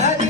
हरे